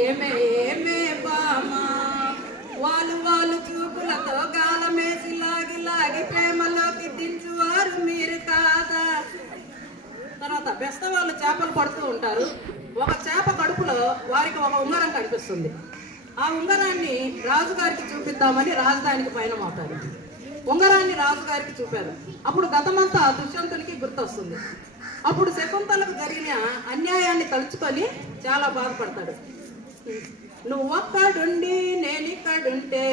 ఏమే ఏమే బామా వాళ్ళు వాళ్ళు చూపులతో గాలమేసి లాగి లాగి ప్రేమలోకి దించువారు మీరు కాదా. తర్వాత బెస్త వాళ్ళు చేపలు పడుతూ ఉంటారు. ఒక చేప కడుపులో వారికి ఒక ఉంగరం కనిపిస్తుంది. ఆ ఉంగరాన్ని రాజుగారికి చూపిద్దామని రాజధానికి పయనమవుతారు. ఉంగరాన్ని రాజుగారికి చూపారు. అప్పుడు గతమంతా దుష్యంతునికి గుర్తొస్తుంది. అప్పుడు శకుంతలకు జరిగిన అన్యాయాన్ని తలుచుకొని చాలా బాధపడతాడు. నువ్వక్కడుండి నేనిక్కడుంటే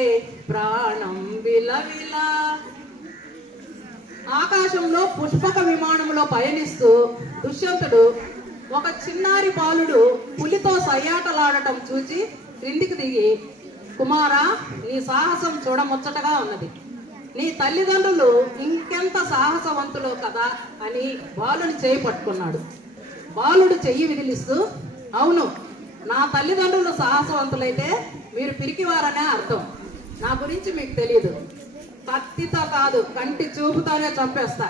ప్రాణం విలవిలా. ఆకాశంలో పుష్పక విమానంలో పయనిస్తూ దుష్యంతుడు ఒక చిన్నారి బాలుడు పులితో సయ్యాటలాడటం చూచి క్రిందికి దిగి, కుమారా, నీ సాహసం చూడముచ్చటగా ఉన్నది. నీ తల్లిదండ్రులు ఇంకెంత సాహసవంతులో కదా అని బాలుని చేయి పట్టుకున్నాడు. బాలుడు చెయ్యి విదిలిస్తూ, అవును, నా తల్లిదండ్రులు సాహసవంతులైతే మీరు పిరికివారనే అర్థం. నా గురించి మీకు తెలియదు. కత్తితో కాదు, కంటి చూపుతోనే చంపేస్తా.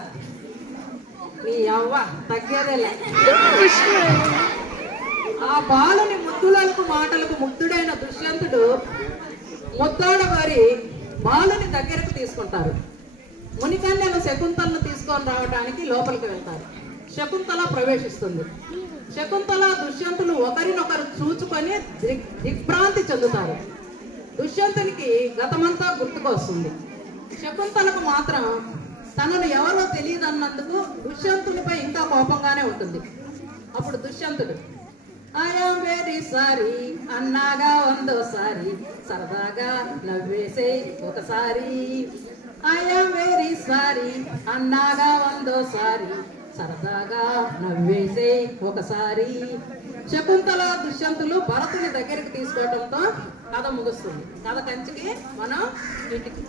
నీ అవ్వ తగ్గేదేలే. ఆ బాలుని ముద్దులకు మాటలకు ముగ్ధుడైన దుష్యంతుడు ముద్దాడ వారి బాలుని దగ్గరకు తీసుకుంటారు. మునికన్యను శకుంతలను తీసుకొని రావడానికి లోపలికి వెళ్తారు. శకుంతల ప్రవేశిస్తుంది. శకుంతల దుష్యంతులు ఒకరినొకరు చూచుకొని దిగ్భ్రాంతి చెందుతారు. దుష్యంతునికి గతమంతా గుర్తుకొస్తుంది. శకుంతలకు మాత్రం తనను ఎవరో తెలియదన్నందుకు దుష్యంతునిపై ఇంకా కోపంగానే ఉంటుంది. అప్పుడు దుష్యంతుడు, ఐఎమ్ వెరీ సారీ అన్నాగా వందోసారి, సరదాగా నవ్వేసే ఒకసారి. ఐఎమ్ వెరీ సారీ అన్నాగా వందోసారి, సరదాగా నవ్వేసే ఒకసారి. శకుంతల దుష్యంతులు భరతుని దగ్గరికి తీసుకోవడంతో కథ ముగుస్తుంది. కథ కంచికి మనం ఇంటికి.